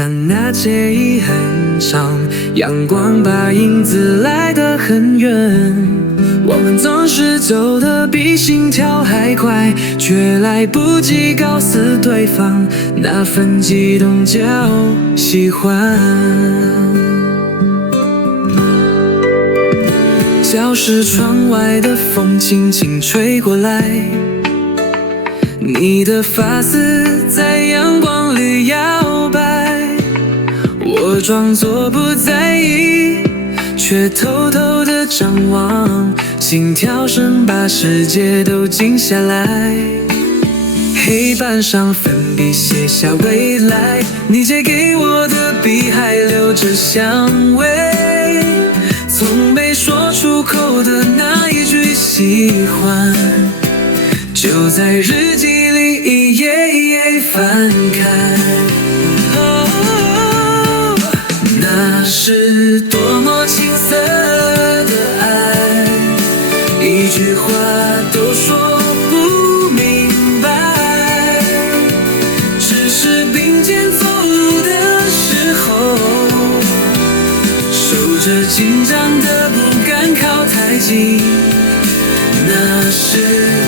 但那街已很长，阳光把影子来得很远。我们总是走得比心跳还快，却来不及告诉对方，那份激动叫喜欢。教室窗外的风轻轻吹过来，你的发丝在阳光里摇摆，我装作不在意，却偷偷地张望，心跳声把世界都静下来。黑板上粉笔写下未来，你借给我的笔还留着香味，从没说出口的那一句喜欢，就在日记里一页一页翻开。那是多么青涩的爱，一句话都说不明白，只是并肩走路的时候，手着紧张的不敢靠太近。那是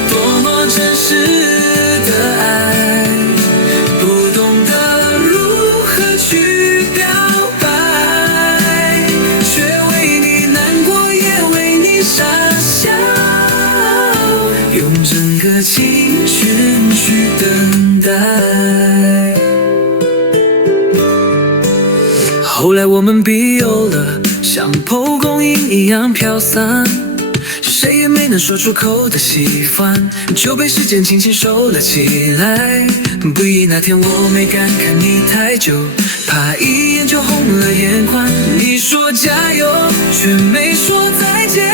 多么真实的爱，不懂得如何去表白，却为你难过也为你傻笑，用整个青春去等待。后来我们笔有了像蒲公英一样飘散，谁也没能说出口的喜欢，就被时间轻轻收了起来。不意那天我没敢看你太久，怕一眼就红了眼眶。你说加油，却没说再见，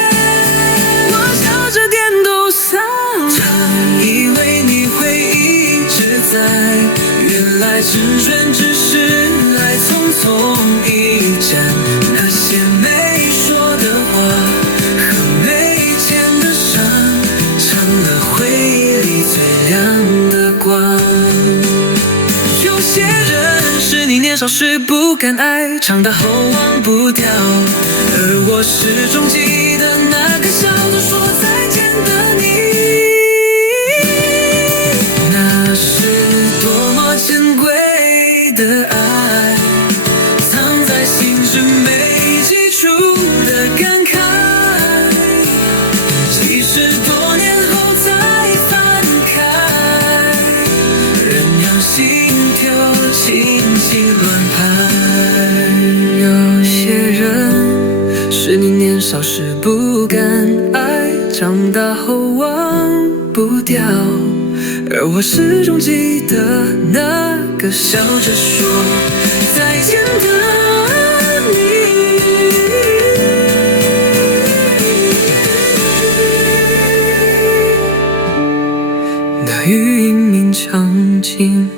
我笑着点头丧常以为你会一直在，原来青春只是来匆匆一站，那些没说的话和没牵的手，成了回忆里最亮的光。有些人是你年少时不敢爱，长大后忘不掉，而我始终记得那个笑着说再见的你。那是多么珍贵的爱，藏在心之没寄出的感慨，即使多年后再翻开，仍让心跳轻轻乱拍。有些人是你年少时不敢爱，长大后忘不掉，而我始终记得那个笑着说再见的你。那雨隐隐场景